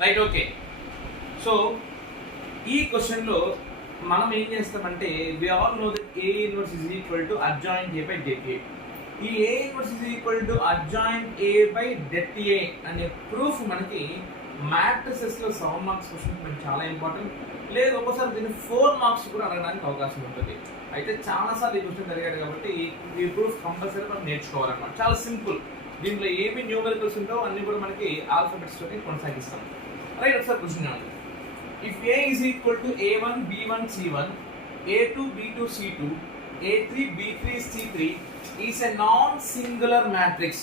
Right. Okay. So ఈ క్వశ్చన్లో మనం ఏం చేస్తామంటే we all know that A inverse is equal to adjoint A by det A. ఈ A inverse is equal to adjoint A by det A అనే proof మనకి మ్యాట్రిసెస్లో 7 marks question మనకి చాలా ఇంపార్టెంట్. లేదు ఒక్కోసారి దీన్ని 4 మార్క్స్ కూడా అడగడానికి అవకాశం ఉంటుంది. అయితే చాలాసార్లు ఈ క్వశ్చన్ జరిగాడు కాబట్టి ఈ ప్రూఫ్ కంపల్సరీ మనం నేర్చుకోవాలన్నమాట. చాలా సింపుల్. దీంట్లో ఏమి న్యూమరికల్స్ ఉంటాయో అన్ని కూడా మనకి ఆల్ఫాబెట్స్ తోటి కొనసాగిస్తాం. రైట్. ఒకసారి క్వశ్చన్ చూడండి. If A is equal to A1, B1, C1, A2, B2, C2, A3, B3, C3 is a non-singular matrix,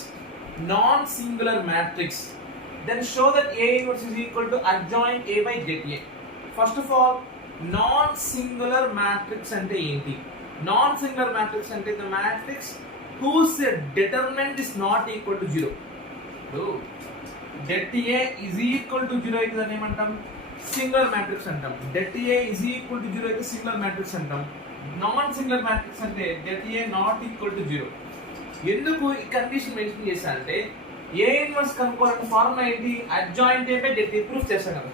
then show that A inverse is equal to adjoint A by det A. First of all, non-singular matrix ante enti? Non-singular matrix ante the matrix whose determinant is not equal to 0. So, det A is equal to 0 అయితే దాన్ని ఏమంటాం? Singular matrix అంటాం. det A is equal to 0 అయితే singular matrix అంటాం. Non singular matrix అంటే det A not equal to 0. ఎందుకు ఈ condition mention చేశా అంటే A ఇన్వర్స్ కనుక్కోవాలంటే ఫార్ములా ఏంటి? Adjoint A by det A proof చేస్తాం కదా.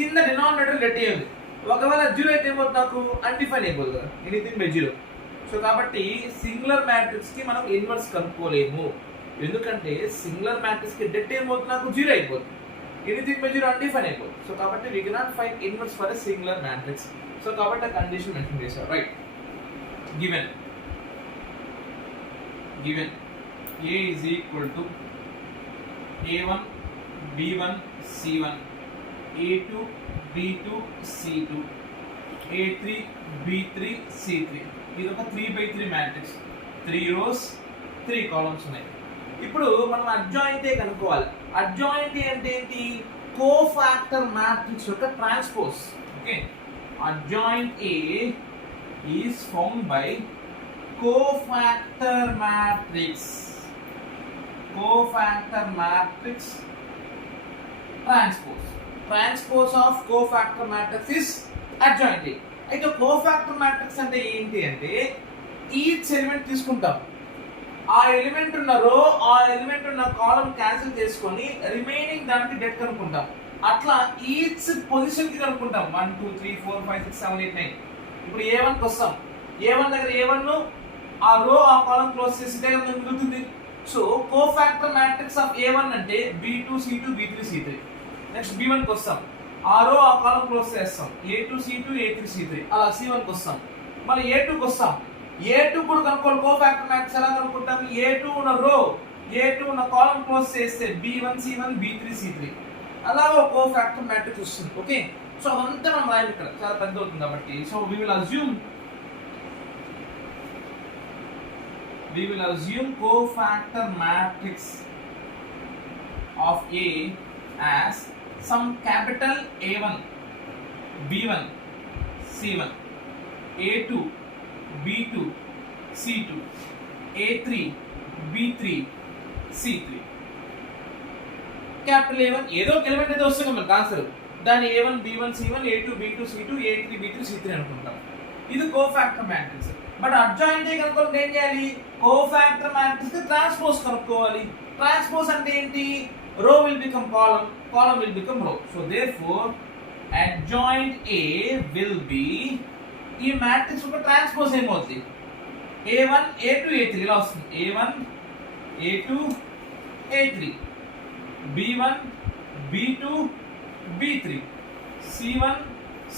కింద డినామినేటర్ det A ఉంది. ఒకవేళ 0 అయితే ఏమవుతుంది? నాకు అన్డిఫైన్ అయిపోతుంది కదా, ఎనీథింగ్ బై 0. సో కాబట్టి సింగులర్ మ్యాట్రిక్స్ కి మనం ఇన్వర్స్ కనుక్కోలేము. ఎందుకంటే సింగులర్ మ్యాట్రిక్స్ కి det ఏమవుతుంది? నాకు 0 అయిపోతుంది. Anything by 0 undefined అయిపోతుంది. సో కాబట్టి we cannot find inverse for a singular matrix. So కాబట్టి ఆ కండిషన్ మెన్షన్ చేశారు. Right. given A is equal to A1, B1, C1, A2, B2, C2, A3, B3, C3. ఇది ఒక 3/3 మ్యాట్రిక్స్. 3 rows 3 కాలమ్స్ ఉన్నాయి. ఇప్పుడు మనం అడ్జాయింట్ ఏ కనుక్కోవాలి. అడ్జాయింట్ ఏ అంటే ఏంటి? కోఫాక్టర్ మ్యాట్రిక్స్ యొక్క transpose. Okay. Adjoint A is found by cofactor matrix. Cofactor matrix transpose of cofactor matrix is adjoint ఏ. అయితే కోఫాక్టర్ మ్యాట్రిక్స్ అంటే ఏంటి అంటే ఈచ్ ఎలిమెంట్ తీసుకుంటాం, ఆ ఎలిమెంట్ ఉన్న రో ఆ ఎలిమెంట్ ఉన్న కాలమ్ క్యాన్సిల్ చేసుకొని రిమైనింగ్ దానికి డెట్ కనుక్కుంటాం. అట్లా ఈచ్ పొజిషన్ కి కనుక్కుంటాం. 1 2 3 4 5 6 7 8 9. ఇప్పుడు A1 కి వస్తాం. A1 దగ్గర A1 ఆ రో ఆ కాలమ్ క్లోజ్ చేసి దగ్గర మిగులుతుంది. So cofactor matrix of A1 అంటే B2 C2 B3 C3. Next B1 కి వస్తాం. ఆ రో ఆ కాలమ్ క్లోజ్ చేస్తాం. A2 C2 A3 C3. అలా C1 కి వస్తాం. మళ్ళీ A2 కి వస్తాం. A2 కూడా కనుక్కోవాలి. కోఫాక్టర్ మ్యాట్రిక్స్ ఎలా కనుక్కుంటాం? A2 ఉన్న రో A2 ఉన్న కాలమ్ క్లోజ్ చేస్తే B1 C1 B3 C3 అలా ఒక కోఫాక్టర్ మ్యాట్రిక్స్ వస్తుంది. ఓకే. సో అదంతా మనం రాయాలి ఇక్కడ, చాలా పెద్ద అవుతుంది కాబట్టి. So we will assume cofactor matrix of A as some capital A1 B1 C1 A2 B2 C2 A3 B3 C3. Capital A1 ఏదో ఒక ఎలిమెంట్ అయితే వస్తుంది మనకు ఆన్సర్. దాన్ని A1 B1 C1 A2 B2 C2 A3 B3 C3 అనుకుంటాం. ఇది cofactor matrix. But adjoint A కనుక్కోవాలంటే ఏం చేయాలి? కోఫాక్టర్ మ్యాట్రిక్స్ కి ట్రాన్స్పోజ్ కనుక్కోవాలి. ట్రాన్స్పోజ్ అంటే ఏంటి? Row will become column, column will become row. So therefore adjoint A will be ఈ మ్యాట్రిక్స్ ఒక ట్రాన్స్పోజ్ ఏమవుతుంది? A1 A2 A3 ఇలా వస్తుంది. A1 A2 A3 B1 B2 B3 C1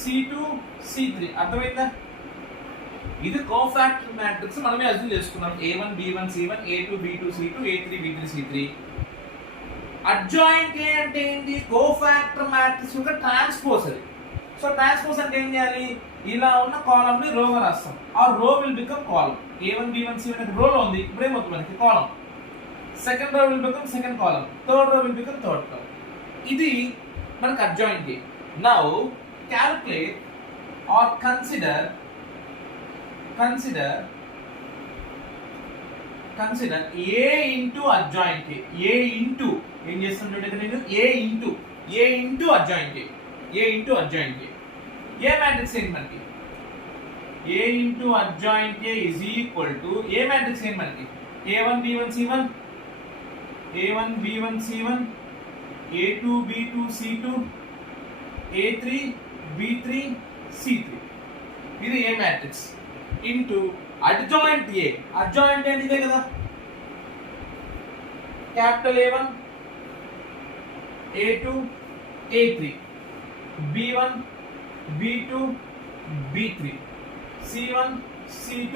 C2 C3. అర్థమైందా? ఇది కోఫాక్టర్ మ్యాట్రిక్స్ మనమే అజ్యూమ్ చేసుకున్నాం. A1 B1 C1 A2 B2 C2 A3 B3 C3. Adjoint ఏ అంటే ఏంటి? కోఫాక్టర్ మ్యాట్రిక్స్ యొక్క ట్రాన్స్పోజ్ అది. సో ట్రాన్స్పోజ్ అంటే ఏం చేయాలి? ఇలా ఉన్న కాలమ్ ని రోగా రాస్తాం. ఆ రో will become column. A1 B1 C1 అనేది రోలో ఉంది. ఇప్పుడు ఏమవుతుంది మనకి? Column. Second row will become second column. Third row will become third column. ఇది మనకి adjoint A. Now calculate or consider A into adjoint A. A into ఏం చేస్తుంటే నేను A into adjoint A. A into adjoint A. A matrix ఏంటి మనకి? A into adjoint A is equal to A matrix ఏంటి మనకి? A1 B1 C1 A1 B1 C1 A2 B2 C2 A3 B3 C3 ఇది A matrix into adjoint A. Adjoint అంటే ఇదే కదా, capital A1 A2 A3 B1 B2 B3 C1 C2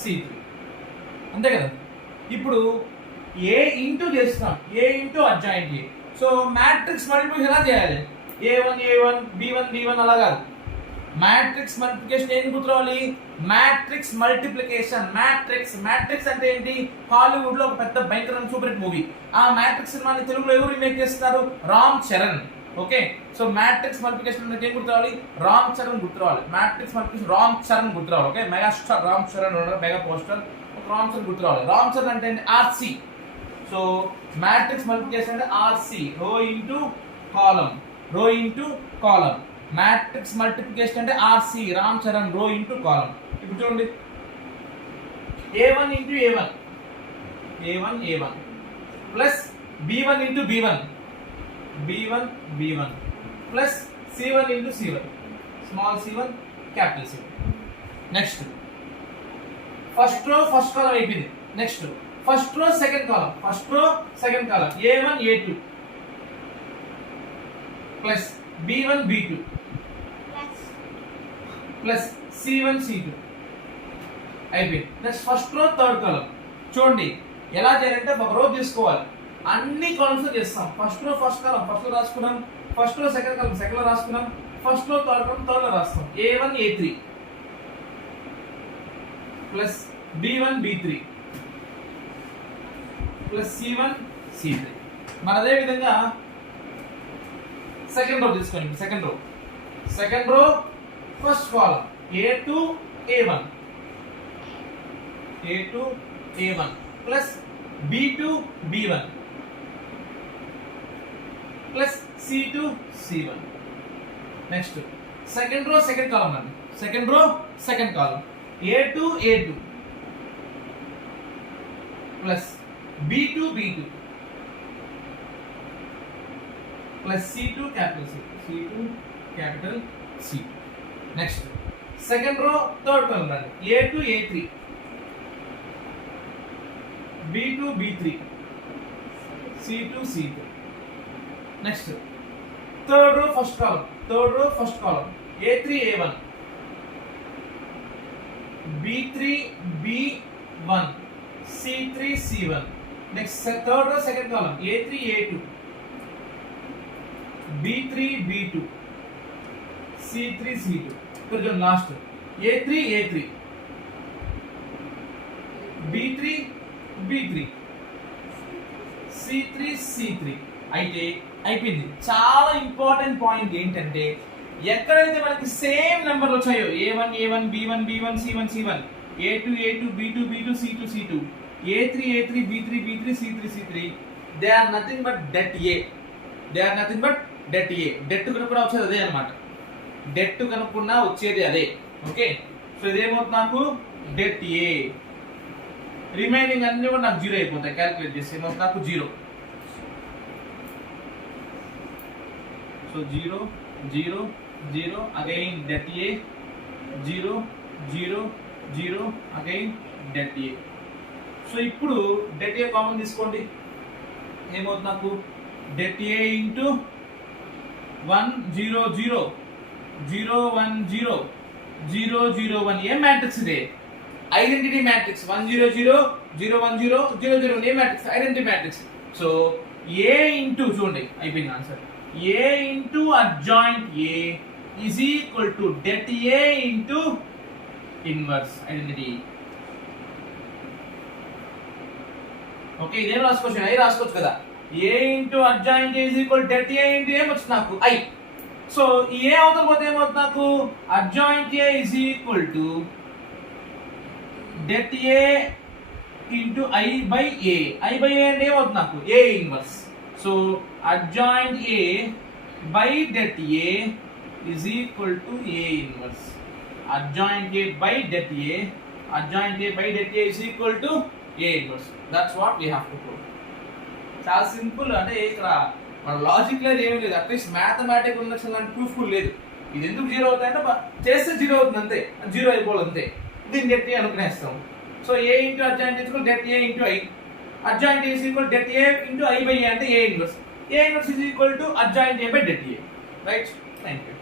C3 అంతే కదా. ఇప్పుడు A into చేస్తాం, A into adjoint A. So matrix multiplication ఎలా చేయాలి? A1 A1 B1 B1 అలా కాదు. మ్యాట్రిక్స్ మల్టిప్లికేషన్ ఏం గుర్తురావాలి? Matrix multiplication. మ్యాట్రిక్స్ అంటే ఏంటి? హాలీవుడ్ లో ఒక పెద్ద భయంకరమైన సూపర్ హిట్ మూవీ. ఆ మ్యాట్రిక్స్ సినిమాని తెలుగులో ఎవరు రీమేక్ చేస్తారు? Ram Charan. Okay, so matrix multiplication అంటే ఏం గుర్తురావాలి? రామ్ చరణ్ గుర్తురావాలి. మ్యాట్రిక్స్ మల్టిప్లికేషన్ రామ్ చరణ్ గుర్తురావాలి. Okay, mega star Ram Charan ఉన్నారు, మెగా పోస్టర్ రామ్ చరణ్ గుర్తురావాలి. రామ్ చరణ్ అంటే ఆర్సి. సో మ్యాట్రిక్స్ మల్టిప్లికేషన్ అంటే RC, row into column, row into column. Matrix multiplication అంటే RC, Ram Charan, row into column. ఇప్పుడు చూడండి, A1 into A1 A1 plus B1 into B1 B1 plus C1 into C1 small C1 capital C1. Next first row first column అయిపోయింది. Next first row second column, A1 A2 plus B1 B2 plus C1 C2 అయిపోయింది. Next first row third column. చూడండి ఎలా చేయాలంటే ఒక రో తీసుకోవాలి, అన్ని columns చేస్తాం. ఫస్ట్ రో ఫస్ట్ కాలం ఫస్ట్ లో రాసుకున్నాం, ఫస్ట్ రో సెకండ్ కాలం సెకండ్ లో రాసుకున్నాం, ఫస్ట్ రో థర్డ్ కాలం థర్డ్ లో రాస్తాం. A1 A3 plus B1 B3 plus C1 C3. మరి అదే విధంగా సెకండ్ రో తీసుకోండి. Second row first column A2 A1 plus B2 B1 plus C2 C1. Next second row second column అండి. Second column A2 plus B2 plus C2 capital C2. Next second row third column రండి. A2 A3 B2 B3 C2 C3. Next third row first column A3 A1 B3 B1 C3 C1. Next third row second column A3 A2 B3 B2 C3 C2. ఇక్కడ last A3 B3 C3 C3 అయితే అయిపోయింది. చాలా important point ఏంటంటే ఎక్కడైతే మనకి same నెంబర్లు వచ్చాయో A1 B1 C1 A2 B2 C2 A3 B3 C3 they are nothing but det A. Det కనుక్కున్నా వచ్చేది అదే అనమాట. డెట్ కనుక్కున్నా వచ్చేది అదే. ఓకే, సో ఇదేమవుతుంది నాకు డెట్ A. రిమైనింగ్ అన్ని కూడా నాకు జీరో అయిపోతాయి. క్యాలిక్యులేట్ చేస్తే ఏమవుతుంది నాకు zero. So zero again det A, zero again det A. So ఇప్పుడు డెట్ A కామన్ తీసుకోండి, ఏమవుతుంది నాకు డెట్ A ఇంటూ 1 0 0 0 1 0 0 0 1. ఏ మ్యాట్రిక్స్ ఇదే? Identity matrix. 1 0 0 0 1 0 0 0 ఏ matrix? Identity matrix. So A into చూడండి అయిపోయింది answer. A into adjoint A is equal to det A into inverse identity. Okay, ఇదేం రాసుకోవచ్చు? ఐ రాసుకోవచ్చు కదా. A into adjoint is equal det A into ఏమొచ్చు నాకు I. So ఈ A అవతల పోతే ఏమవుతుంది నాకు adjoint A is equal to det A into I by A. I by A అంటే ఏమవుతుంది నాకు A inverse. So adjoint A by det A is equal to A inverse. Adjoint A by det A is equal to A inverse. That's what we have to prove. చాలా simple. అంటే ఇక్కడ మన logic లేదు, ఏమీ లేదు. At least mathematical induction లాంటి proof కూడా లేదు. ఇది ఎందుకు జీరో అవుతాయంటే చేస్తే జీరో అవుతుంది అంతే, జీరో అయిపోవాలి అంతే. దీన్ని డెట్ ఏ అనుకునేస్తాం. So A into adjoint is equal det A into I. Adjoint is equal det A into I by A అంటే A inverse. A inverse is equal to adjoint A by det A. Right? Thank you.